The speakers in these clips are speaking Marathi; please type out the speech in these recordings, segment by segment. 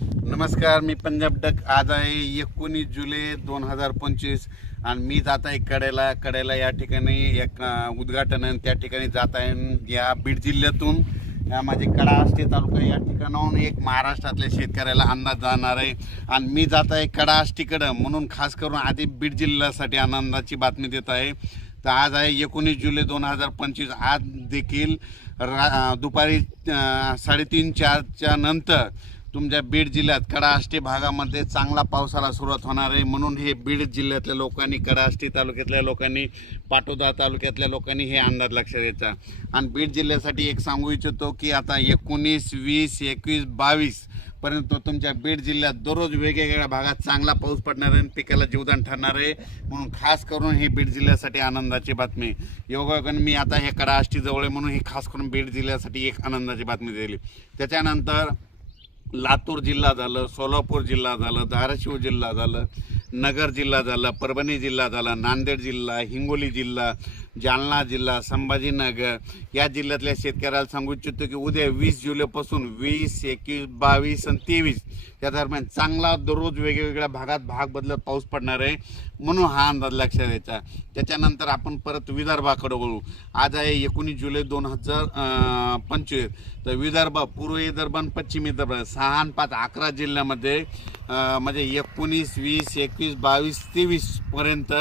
नमस्कार, मी पंजाब डक. आज आहे 19 जुलै 2025 आणि मी जात आहे कडेला या ठिकाणी एक उद्घाटन आहे. त्या ठिकाणी जात आहे या बीड जिल्ह्यातून या माझे कडाष्टी तालुका या ठिकाणाहून एक महाराष्ट्रातल्या शेतकऱ्याला अंदाज जाणार आहे आणि मी जात आहे कडाष्टीकडं, म्हणून खास करून आधी बीड जिल्ह्यासाठी आनंदाची बातमी देत आहे. तर आज आहे 19 जुलै 2025. आज देखील दुपारी 3:30-4च्या नंतर तुमच्या बीड जिल्ह्यात कडाष्टी भागामध्ये चांगला पावसाला सुरुवात होणार आहे. म्हणून हे बीड जिल्ह्यातल्या लोकांनी, कडाष्टी तालुक्यातल्या लोकांनी, पाटोदा तालुक्यातल्या लोकांनी हे अंदाज लक्षात घ्यायचा. आणि बीड जिल्ह्यासाठी एक सांगू इच्छितो की आता 19, 20, 21, 22 पर्यंत तुमच्या बीड जिल्ह्यात दररोज वेगवेगळ्या भागात चांगला पाऊस पडणार आहे, पिकाला जीवदान ठरणार आहे. म्हणून खास करून ही बीड जिल्ह्यासाठी आनंदाची बातमी. योगायोगाने मी आता हे कडाष्टी जवळ आहे म्हणून ही खास करून बीड जिल्ह्यासाठी एक आनंदाची बातमी दिली. त्याच्यानंतर लातूर जिल्हा झालं, सोलापूर जिल्हा झालं, धाराशिव जिल्हा झालं, नगर जिल्हा झाला, परभणी जिल्हा झाला, नांदेड जिल्हा, हिंगोली जिल्हा, जालना जिल्हा, संभाजीनगर या जिल्ह्यातल्या शेतकऱ्याला सांगू इच्छितो की उद्या 20 जुलैपासून 20, 21, 22 आणि 23 या दरम्यान चांगला दररोज वेगवेगळ्या भागात भाग बदलत पाऊस पडणार आहे. म्हणून हा अंदाज लक्षात द्यायचा. त्याच्यानंतर आपण परत विदर्भाकडे वळू. आज आहे 19 जुलै 2025. तर विदर्भ, पूर्व विदर्भ आणि पश्चिम विदर्भ 6 आणि 5 11 जिल्ह्यामध्ये म्हणजे 19, 20, 21, 22, 23 पर्यंत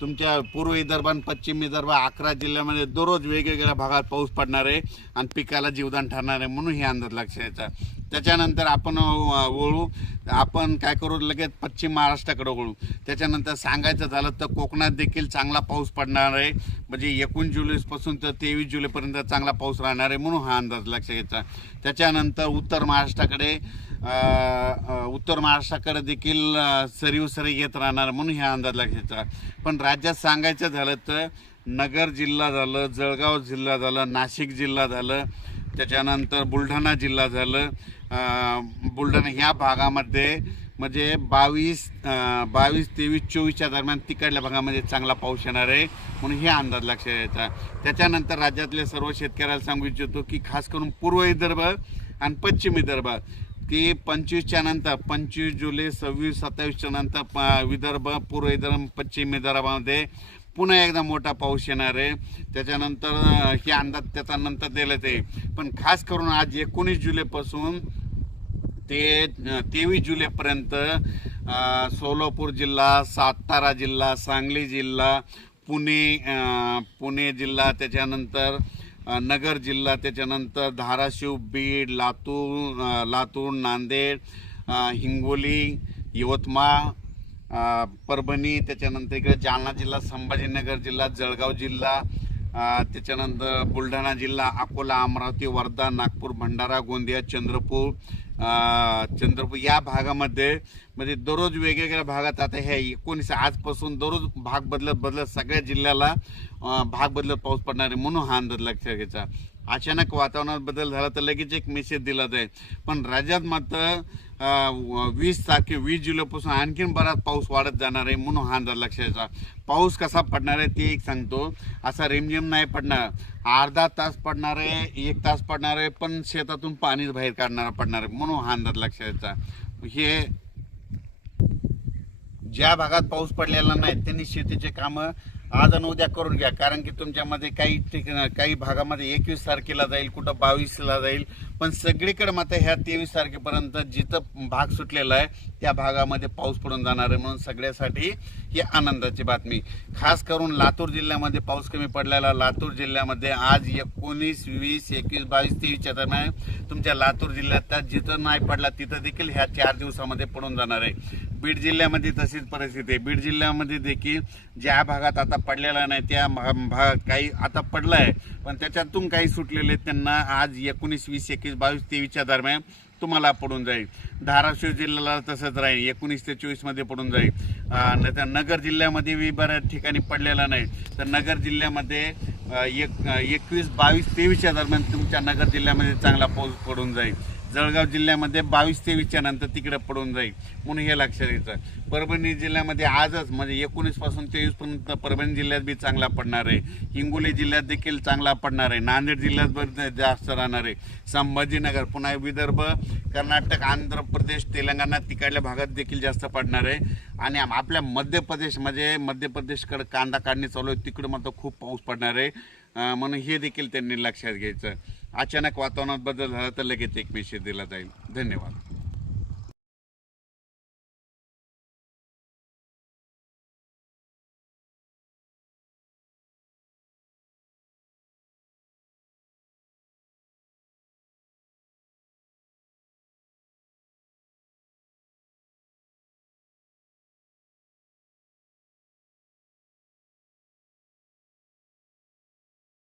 तुमच्या पूर्व विदर्भ आणि पश्चिम विदर्भ 11 जिल्ह्यामध्ये दररोज वेगवेगळ्या भागात पाऊस पडणार आहे आणि पिकाला जीवदान ठरणार आहे. म्हणून हे अंदाज लक्षात यायचा. त्याच्यानंतर आपण वळू, आपण काय करू, लगेच पश्चिम महाराष्ट्राकडे वळू. त्याच्यानंतर सांगायचं झालं तर कोकणात देखील चांगला पाऊस पडणार आहे. म्हणजे 19 जुलैपासून तर 23 जुलैपर्यंत चांगला पाऊस राहणार आहे. म्हणून हा अंदाज लक्षात घ्यायचा. त्याच्यानंतर उत्तर महाराष्ट्राकडे देखील सरी येत राहणार. म्हणून हा अंदाज लक्षात घ्यायचा. पण राज्यात सांगायचं झालं तर नगर जिल्हा झालं, जळगाव जिल्हा झालं, नाशिक जिल्हा झालं, त्याच्यानंतर बुलढाणा जिल्हा झालं. बुलढाणा ह्या भागामध्ये म्हणजे 22, 23, 24च्या दरम्यान तिकडल्या भागामध्ये चांगला पाऊस येणार आहे. म्हणून हे अंदाज लक्षात घ्यायचा. त्याच्यानंतर राज्यातल्या सर्व शेतकऱ्याला सांगू इच्छितो की खास करून पूर्व विदर्भ आणि पश्चिम विदर्भ की 25च्या नंतर 25 जुलै, 26, 27च्या नंतर विदर्भ, पूर्व विदर्भ, पश्चिम विदर्भामध्ये पुन्हा एकदा मोठा पाऊस येणार आहे. त्याच्यानंतर हे अंदाज त्याच्यानंतर दिले ते. पण खास करून आज 19 जुलैपासून ते 23 जुलैपर्यंत सोलापूर जिल्हा, सातारा जिल्हा, सांगली जिल्हा, पुणे जिल्हा, त्याच्यानंतर नगर जिल्हा, त्याच्यानंतर धाराशिव, बीड, लातूर, नांदेड, हिंगोली, यवतमाळ, परभणी, त्याच्यानंतर इकडे जालना जिल्हा, संभाजीनगर जिल्हा, जळगाव जिल्हा, त्याच्यानंतर बुलढाणा जिल्हा, अकोला, अमरावती, वर्धा, नागपूर, भंडारा, गोंदिया, चंद्रपूर या भागामध्ये म्हणजे दररोज वेगवेगळ्या भागात आता ह्या 19 आजपासून दररोज भाग बदलत सगळ्या जिल्ह्याला भाग बदलत पाऊस पडणार आहे. म्हणून हा अंदाज लक्षात घ्यायचा. अचानक वातावरणात बदल झाला तर लगेच एक मेसेज दिला जाईल. पण राज्यात मात्र 20 जुलैपासून आणखीन बराच पाऊस वाढत जाणार आहे. म्हणून हा अंदाज लक्षात घ्यायचा. पाऊस कसा पडणार आहे ते एक सांगतो. असा रिमझिम नाही पडणार, अर्धा तास पडणार आहे, 1 तास पडणार आहे, पण शेतातून पाणी बाहेर काढणारा पडणार आहे. म्हणून हा अंदाज लक्षात घ्यायचा. हे ज्या भागात पाऊस पडलेला नाही त्यांनी शेतीचे कामं आज आणि उद्या करून घ्या. कारण की तुमच्यामध्ये काही भागामध्ये 21 तारखेला जाईल, कुठं 22ला जाईल, पण सगळीकडे मात्र ह्या 23 तारखेपर्यंत जिथं भाग सुटलेला आहे त्या भागामध्ये पाऊस पडून जाणार आहे. म्हणून सगळ्यासाठी ही आनंदाची बातमी. खास करून लातूर जिल्ह्यामध्ये पाऊस कमी पडलेला. लातूर जिल्ह्यामध्ये आज 19, 20, 21, 22, 23च्या दरम्यान तुमच्या लातूर जिल्ह्यात जिथं नाही पडला तिथं देखील ह्या 4 दिवसामध्ये पडून जाणार आहे. बीड जिल्ह्यामध्ये तशीच परिस्थिती आहे. बीड जिल्ह्यामध्ये देखील ज्या भागात आता पडलेला नाही त्या भागात काही आता पडला आहे, पण त्याच्यातून काही सुटलेले त्यांना आज 19, 20, 21, 22, 23च्या दरम्यान तुम्हाला पडून जाईल. धाराशिव जिल्ह्याला तसंच राहील, 19 ते 24मध्ये पडून जाईल. नाहीतर नगर जिल्ह्यामध्ये बऱ्याच ठिकाणी पडलेला नाही, तर नगर जिल्ह्यामध्ये 21, 22, 23च्या दरम्यान तुमच्या नगर जिल्ह्यामध्ये चांगला पाऊस पडून जाईल. जळगाव जिल्ह्यामध्ये 22-23च्या नंतर तिकडे पडून जाईल, म्हणून हे लक्षात घ्यायचं. परभणी जिल्ह्यामध्ये आजच म्हणजे 19 पासून 23 पर्यंत परभणी जिल्ह्यात बी चांगला पडणार आहे. हिंगोली जिल्ह्यात देखील चांगला पडणार आहे. नांदेड जिल्ह्यात पण जास्त राहणार आहे. संभाजीनगर, पुन्हा विदर्भ, कर्नाटक, आंध्र प्रदेश, तेलंगणा तिकडल्या भागात देखील जास्त पडणार आहे. आणि आपल्या मध्य प्रदेश म्हणजे मध्य प्रदेशकडे कांदा काढणी चालू आहे, तिकडं मात्र खूप पाऊस पडणार आहे. म्हणून हे देखील त्यांनी लक्षात घ्यायचं. अचानक वातावरणात बदल झाला तर लगेच एक मेसेज दिला जाईल. धन्यवाद.